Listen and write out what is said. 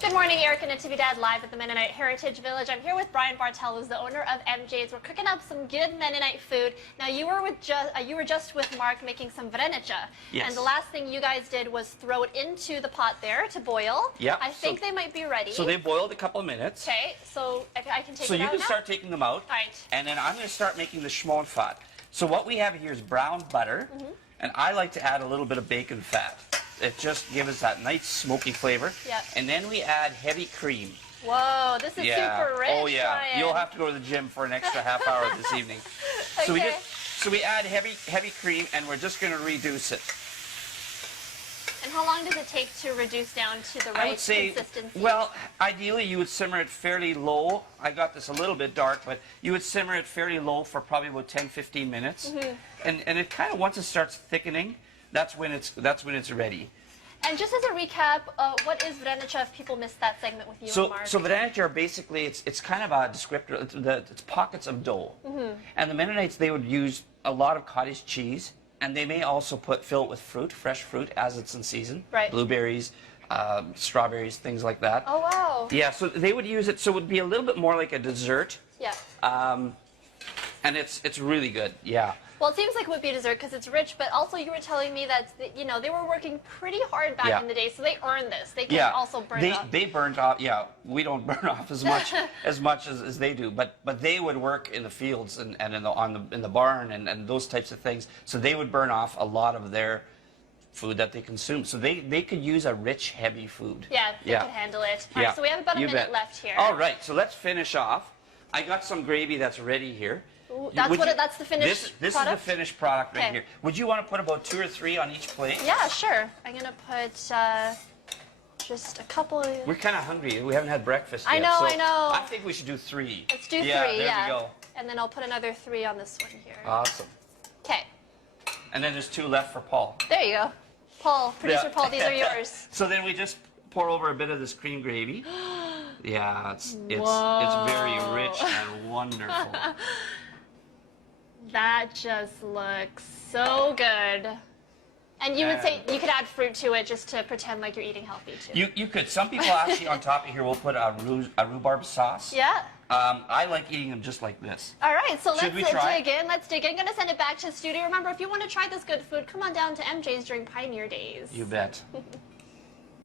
Good morning, Eric and Natividad live at the Mennonite Heritage Village. I'm here with Brian Bartel, who's the owner of MJ's. We're cooking up some good Mennonite food. Now, you were just with Mark making some vrenica. Yes. And the last thing you guys did was throw it into the pot there to boil. Yeah. I think they might be ready. So they boiled a couple of minutes. Okay, so I can take it out So you can now? start taking them out. Right. And then I'm going to start making the Schmauntfat. So what we have here is brown butter. And I like to add a little bit of bacon fat. It just gives us that nice smoky flavor. Yep. And then we add heavy cream. Whoa, this is super rich, Oh yeah. Brian. You'll have to go to the gym for an extra half hour this evening. Okay. So we add heavy cream, and we're just going to reduce it. And how long does it take to reduce down to the right I would say, consistency? well, ideally you would simmer it fairly low. I got this a little bit dark, but you would simmer it fairly low for probably about 10-15 minutes. And it kind of, once it starts thickening, that's when it's ready. And just as a recap, what is vrenica if people missed that segment with you and Mark? So vrenica are basically, it's kind of a descriptor, it's pockets of dough. And the Mennonites, they would use a lot of cottage cheese, and they may also fill it with fruit, fresh fruit, as it's in season. Right. Blueberries, strawberries, things like that. Oh, wow. Yeah, so they would use it, so it would be a little bit more like a dessert. Yeah. And it's really good, yeah. Well, it seems like it would be dessert because it's rich, but also you were telling me that, you know, they were working pretty hard back in the day, so they earned this. They can also burn off. They burned off, yeah. We don't burn off as much as they do, but they would work in the fields and in the barn and those types of things. So they would burn off a lot of their food that they consume. So they could use a rich, heavy food. Yeah, they could handle it. All right, so we have about a minute left here. All right, so let's finish off. I got some gravy that's ready here. Ooh, that's the finished This product? is the finished product right here. Would you want to put about 2 or 3 on each plate? Yeah, sure. I'm going to put just a couple. We're kind of hungry. We haven't had breakfast yet. I know, so I know. I think we should do 3. Let's do 3, there we go. And then I'll put another 3 on this one here. Awesome. Okay. And then there's 2 left for Paul. There you go. Paul, producer Paul, these are yours. So then we just pour over a bit of this cream gravy. Yeah, it's very rich and wonderful. That just looks so good. And you would say you could add fruit to it just to pretend like you're eating healthy too. You could. Some people actually on top of here will put a rhubarb sauce. Yeah. I like eating them just like this. All right, so let's try? dig in. Let's dig in. I'm going to send it back to the studio. Remember, if you want to try this good food, come on down to MJ's during Pioneer Days. You bet.